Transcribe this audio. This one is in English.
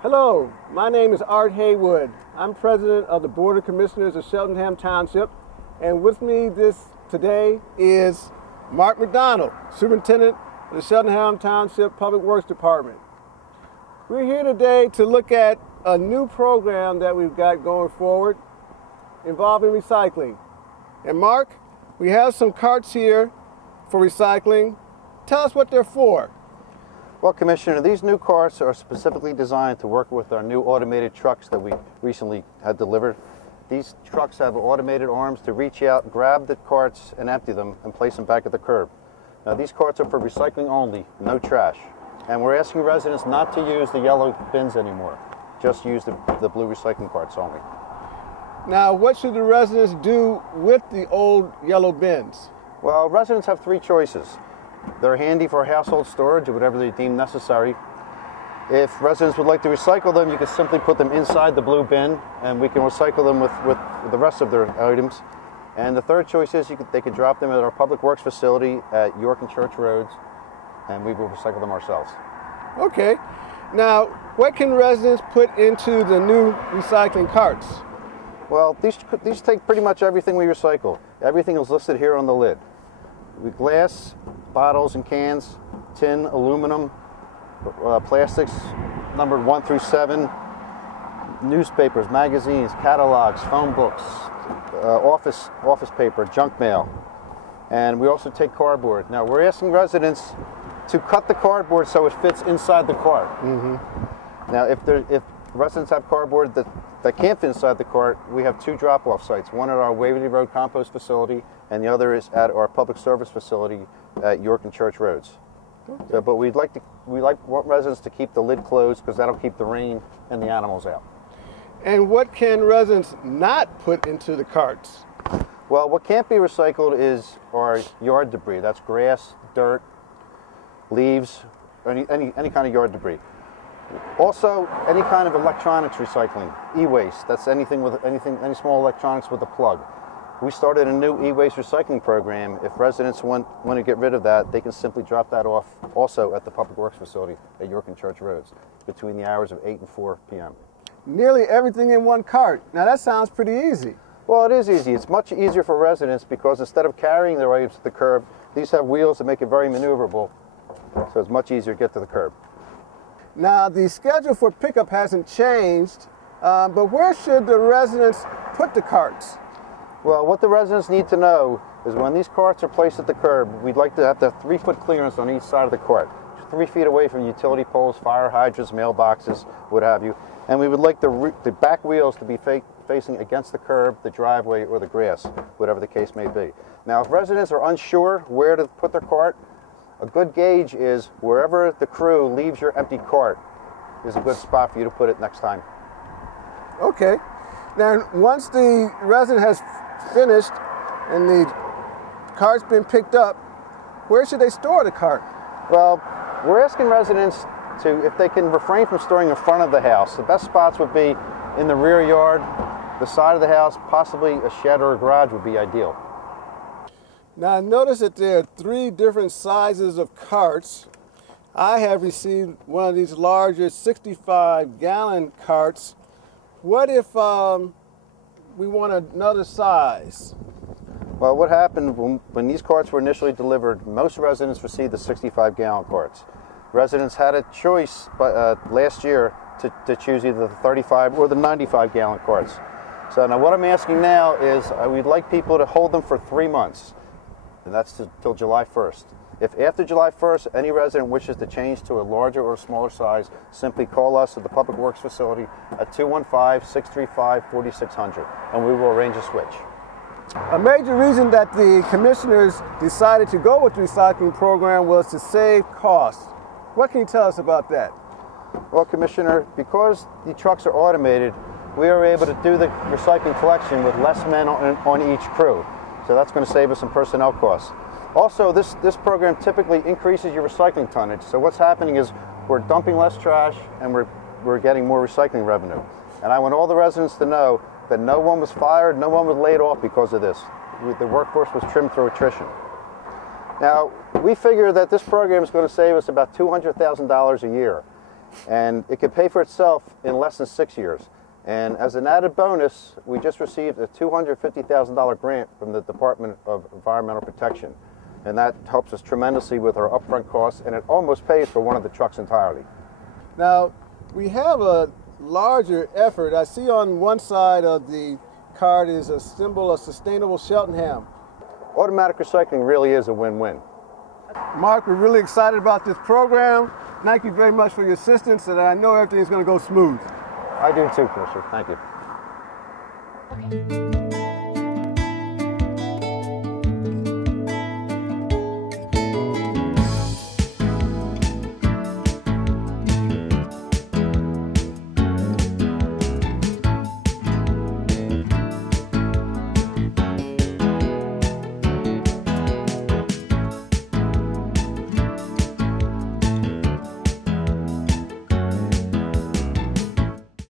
Hello, my name is Art Haywood. I'm president of the Board of Commissioners of Cheltenham Township, and with me today is Mark McDonnell, Superintendent of the Cheltenham Township Public Works Department. We're here today to look at a new program that we've got going forward involving recycling. And Mark, we have some carts here for recycling. Tell us what they're for. Well, Commissioner, these new carts are specifically designed to work with our new automated trucks that we recently had delivered. These trucks have automated arms to reach out, grab the carts, and empty them and place them back at the curb. Now, these carts are for recycling only, no trash. And we're asking residents not to use the yellow bins anymore. Just use the blue recycling carts only. Now, what should the residents do with the old yellow bins? Well, residents have three choices. They're handy for household storage or whatever they deem necessary. If residents would like to recycle them, you can simply put them inside the blue bin, and we can recycle them with the rest of their items. And the third choice is they could drop them at our Public Works facility at York and Church Roads, and we will recycle them ourselves. Okay. Now, what can residents put into the new recycling carts? Well, these take pretty much everything we recycle. Everything is listed here on the lid. Glass, bottles and cans, tin, aluminum, plastics numbered 1 through 7, newspapers, magazines, catalogs, phone books, office paper, junk mail, and we also take cardboard. Now, we're asking residents to cut the cardboard so it fits inside the cart. Mm-hmm. Now, if residents have cardboard that can't fit inside the cart, we have 2 drop-off sites, one at our Waverly Road compost facility and the other is at our public service facility at York and Church Roads. Okay. But we want residents to keep the lid closed because that'll keep the rain and the animals out. And what can residents not put into the carts? Well, what can't be recycled is our yard debris. That's grass, dirt, leaves, any kind of yard debris. Also, any kind of electronics recycling, e-waste. That's any small electronics with a plug. We started a new e-waste recycling program. If residents want to get rid of that, they can simply drop that off also at the Public Works facility at York and Church Roads between the hours of 8 and 4 p.m. Nearly everything in one cart. Now that sounds pretty easy. Well, it is easy. It's much easier for residents because instead of carrying their items to the curb, these have wheels that make it very maneuverable, so it's much easier to get to the curb. Now, the schedule for pickup hasn't changed, but where should the residents put the carts? Well, what the residents need to know is when these carts are placed at the curb, we'd like to have the 3-foot clearance on each side of the cart, 3 feet away from utility poles, fire hydrants, mailboxes, what have you. And we would like the back wheels to be facing against the curb, the driveway, or the grass, whatever the case may be. Now, if residents are unsure where to put their cart, a good gauge is wherever the crew leaves your empty cart is a good spot for you to put it next time. Okay. Now, once the resident has finished and the cart's been picked up, where should they store the cart? Well, we're asking residents if they can refrain from storing in front of the house. The best spots would be in the rear yard, the side of the house, possibly a shed or a garage would be ideal. Now, I notice that there are 3 different sizes of carts. I have received one of these larger 65-gallon carts. What if we want another size? Well, what happened when these carts were initially delivered, most residents received the 65-gallon carts. Residents had a choice last year to choose either the 35 or the 95-gallon carts. So now what I'm asking now is we'd like people to hold them for 3 months, and that's till July 1st. If after July 1st any resident wishes to change to a larger or smaller size, simply call us at the Public Works facility at 215-635-4600, and we will arrange a switch. A major reason that the commissioners decided to go with the recycling program was to save costs. What can you tell us about that? Well, Commissioner, because the trucks are automated, we are able to do the recycling collection with less men on each crew. So that's going to save us some personnel costs. Also, this program typically increases your recycling tonnage. So what's happening is we're dumping less trash and we're getting more recycling revenue. And I want all the residents to know that no one was fired, no one was laid off because of this. The workforce was trimmed through attrition. Now, we figure that this program is going to save us about $200,000 a year, and it could pay for itself in less than 6 years. And as an added bonus, we just received a $250,000 grant from the Department of Environmental Protection, and that helps us tremendously with our upfront costs, and it almost pays for one of the trucks entirely. Now, we have a larger effort. I see on one side of the card is a symbol of sustainable Cheltenham. Automatic recycling really is a win-win. Mark, we're really excited about this program. Thank you very much for your assistance, and I know everything's going to go smooth. I do too, Commissioner. Thank you.